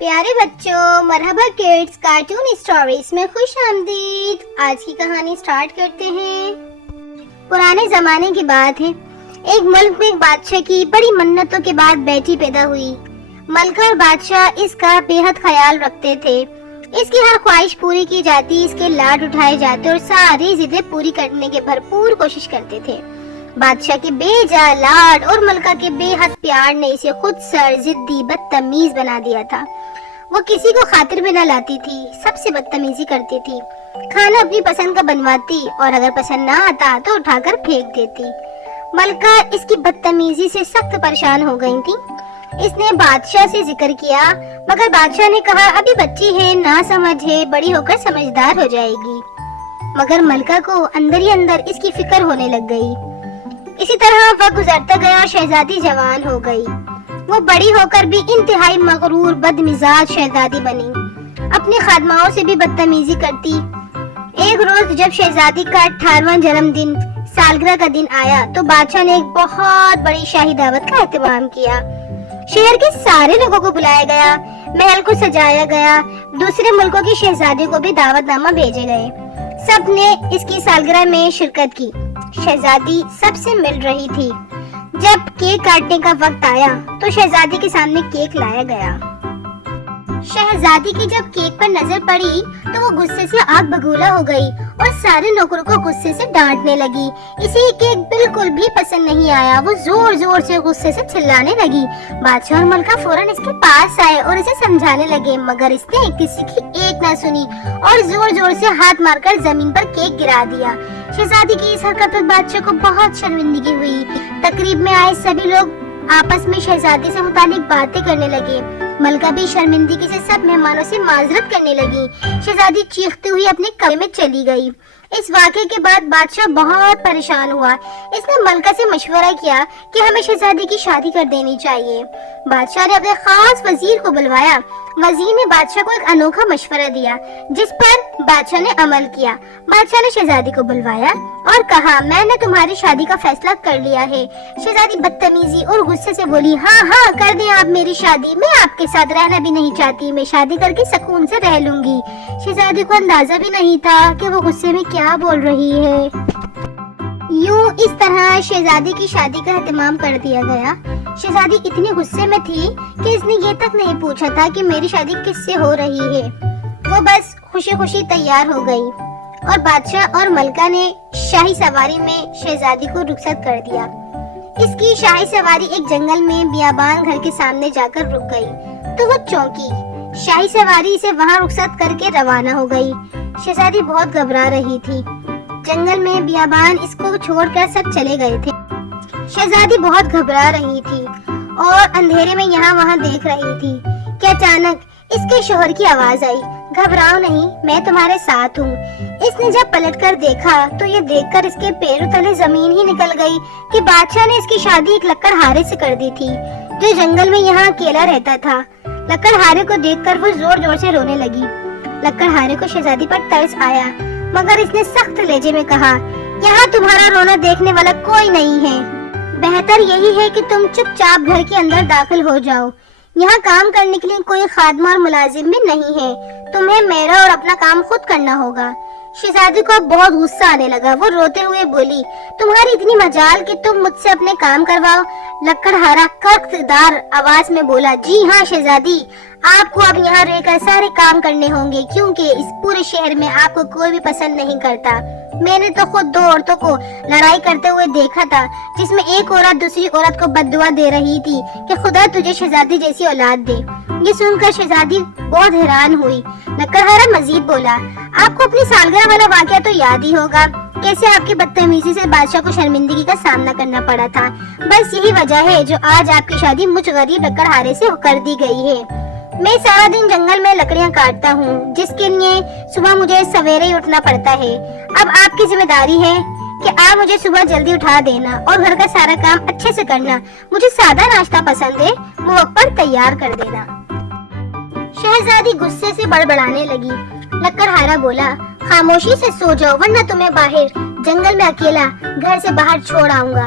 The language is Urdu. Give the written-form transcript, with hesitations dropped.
پیارے بچوں، مرحبا کڈز کارٹون اسٹوریز میں خوش آمدید۔ آج کی کہانی سٹارٹ کرتے ہیں۔ پرانے زمانے کی بات ہے، ایک ملک میں ایک بادشاہ کی بڑی منتوں کے بعد بیٹی پیدا ہوئی۔ ملکہ اور بادشاہ اس کا بے حد خیال رکھتے تھے، اس کی ہر خواہش پوری کی جاتی، اس کے لاڈ اٹھائے جاتے اور ساری ضدیں پوری کرنے کے بھرپور کوشش کرتے تھے۔ بادشاہ کے بے جا لاڈ اور ملکہ کے بے حد پیار نے اسے خود سر، ضدی، بدتمیز بنا دیا تھا۔ وہ کسی کو خاطر میں نہ لاتی تھی، سب سے بدتمیزی کرتی تھی، کھانا اپنی پسند کا بنواتی اور اگر پسند نہ آتا تو اٹھا کر پھینک دیتی۔ ملکہ اس کی بدتمیزی سے سخت پریشان ہو گئی تھی۔ اس نے بادشاہ سے ذکر کیا، مگر بادشاہ نے کہا ابھی بچی ہے، نہ سمجھ ہے، بڑی ہو کر سمجھدار ہو جائے گی۔ مگر ملکہ کو اندر ہی اندر اس کی فکر ہونے لگ گئی۔ اسی طرح وقت گزرتا گیا اور شہزادی جوان ہو گئی۔ وہ بڑی ہو کر بھی انتہائی مغرور بدمزاج شہزادی بنی، اپنی خادماؤں سے بھی بدتمیزی کرتی۔ ایک روز جب شہزادی کا 18واں جنم دن سالگرہ کا دن آیا تو بادشاہ نے ایک بہت بڑی شاہی دعوت کا اہتمام کیا۔ شہر کے سارے لوگوں کو بلایا گیا، محل کو سجایا گیا، دوسرے ملکوں کی شہزادیوں کو بھی دعوت نامہ بھیجے گئے۔ سب نے اس کی سالگرہ میں شرکت کی۔ شہزادی سب سے مل رہی تھی۔ جب کیک کاٹنے کا وقت آیا تو شہزادی کے سامنے کیک لایا گیا۔ شہزادی کی جب کیک پر نظر پڑی تو وہ غصے سے آگ بگولا ہو گئی اور سارے نوکروں کو غصے سے ڈانٹنے لگی۔ اسے کیک بالکل بھی پسند نہیں آیا، وہ زور زور سے غصے سے چلانے لگی۔ بادشاہ اور ملکہ فوراً اس کے پاس آئے اور اسے سمجھانے لگے، مگر اس نے کسی کی ایک نہ سنی اور زور زور سے ہاتھ مار کر زمین پر کیک گرا دیا۔ شہزادی کی اس حرکت پر بادشاہ کو بہت شرمندگی ہوئی۔ تقریب میں آئے سبھی لوگ آپس میں شہزادی سے متعلق باتیں کرنے لگے۔ ملکہ بھی شرمندگی سے سب مہمانوں سے معذرت کرنے لگی۔ شہزادی چیختی ہوئی اپنے کمرے میں چلی گئی۔ اس واقعے کے بعد بادشاہ بہت پریشان ہوا۔ اس نے ملکہ سے مشورہ کیا کہ ہمیں شہزادی کی شادی کر دینی چاہیے۔ بادشاہ نے اپنے خاص وزیر کو بلوایا۔ وزیر نے بادشاہ کو ایک انوکھا مشورہ دیا جس پر بادشاہ نے عمل کیا۔ بادشاہ نے شہزادی کو بلوایا اور کہا میں نے تمہاری شادی کا فیصلہ کر لیا ہے۔ شہزادی بدتمیزی اور غصے سے بولی ہاں ہاں کر دیں آپ میری شادی، میں آپ کے ساتھ رہنا بھی نہیں چاہتی، میں شادی کر کے سکون سے رہ لوں گی۔ شہزادی کو اندازہ بھی نہیں تھا کہ وہ غصے میں کیا بول رہی ہے۔ یوں اس طرح شہزادی کی شادی کا اہتمام کر دیا گیا۔ شہزادی اتنی غصے میں تھی کہ اس نے یہ تک نہیں پوچھا تھا کہ میری شادی کس سے ہو رہی ہے۔ وہ بس خوشی خوشی تیار ہو گئی اور بادشاہ اور ملکہ نے شاہی سواری میں شہزادی کو رخصت کر دیا۔ اس کی شاہی سواری ایک جنگل میں بیابان گھر کے سامنے جا کر رک گئی تو وہ چونکی۔ شاہی سواری اسے وہاں رخصت کر کے روانہ ہو گئی۔ شہزادی بہت گھبرا رہی تھی۔ جنگل میں بیابان اس کو چھوڑ کر سب چلے گئے تھے۔ شہزادی بہت گھبرا رہی تھی اور اندھیرے میں یہاں وہاں دیکھ رہی تھی کہ اچانک اس کے شوہر کی آواز آئی، گھبراؤ نہیں، میں تمہارے ساتھ ہوں۔ اس نے جب پلٹ کر دیکھا تو یہ دیکھ کر اس کے پیروں تلے زمین ہی نکل گئی کہ بادشاہ نے اس کی شادی ایک لکڑہارے سے کر دی تھی جو جنگل میں یہاں اکیلا رہتا تھا۔ لکڑہارے کو دیکھ کر وہ زور زور سے رونے لگی۔ لکڑہارے کو شہزادی پر ترس آیا، مگر اس نے سخت لہجے میں کہا یہاں تمہارا رونا دیکھنے والا کوئی نہیں ہے، بہتر یہی ہے کہ تم چپ چاپ گھر کے اندر داخل ہو جاؤ۔ یہاں کام کرنے کے لیے کوئی خادمہ اور ملازم بھی نہیں ہے، تمہیں میرا اور اپنا کام خود کرنا ہوگا۔ شہزادی کو اب بہت غصہ آنے لگا، وہ روتے ہوئے بولی تمہاری اتنی مجال کہ تم مجھ سے اپنے کام کرواؤ۔ لکڑہارا کرکدار آواز میں بولا جی ہاں شہزادی، آپ کو اب یہاں رہ کر سارے کام کرنے ہوں گے کیونکہ اس پورے شہر میں آپ کو کوئی بھی پسند نہیں کرتا۔ میں نے تو خود 2 عورتوں کو لڑائی کرتے ہوئے دیکھا تھا جس میں ایک عورت دوسری عورت کو بد دعا دے رہی تھی کہ خدا تجھے شہزادی جیسی اولاد دے۔ یہ سن کر شہزادی بہت حیران ہوئی۔ لکڑہارا مزید بولا آپ کو اپنی سالگرہ والا واقعہ تو یاد ہی ہوگا، کیسے آپ کی بدتمیزی سے بادشاہ کو شرمندگی کا سامنا کرنا پڑا تھا۔ بس یہی وجہ ہے جو آج آپ کی شادی مجھ غریب لکڑہارے سے کر دی گئی ہے۔ میں سارا دن جنگل میں لکڑیاں کاٹتا ہوں جس کے لیے صبح مجھے سویرے ہی اٹھنا پڑتا ہے۔ اب آپ کی ذمہ داری ہے کہ آپ مجھے صبح جلدی اٹھا دینا اور گھر کا سارا کام اچھے سے کرنا۔ مجھے سادہ ناشتہ پسند ہے، وہ وقت پر تیار کر دینا۔ شہزادی غصے سے بڑبڑانے لگی۔ لکڑہارا بولا خاموشی سے سو جاؤ ورنہ تمہیں باہر جنگل میں اکیلا گھر سے باہر چھوڑ آؤں گا۔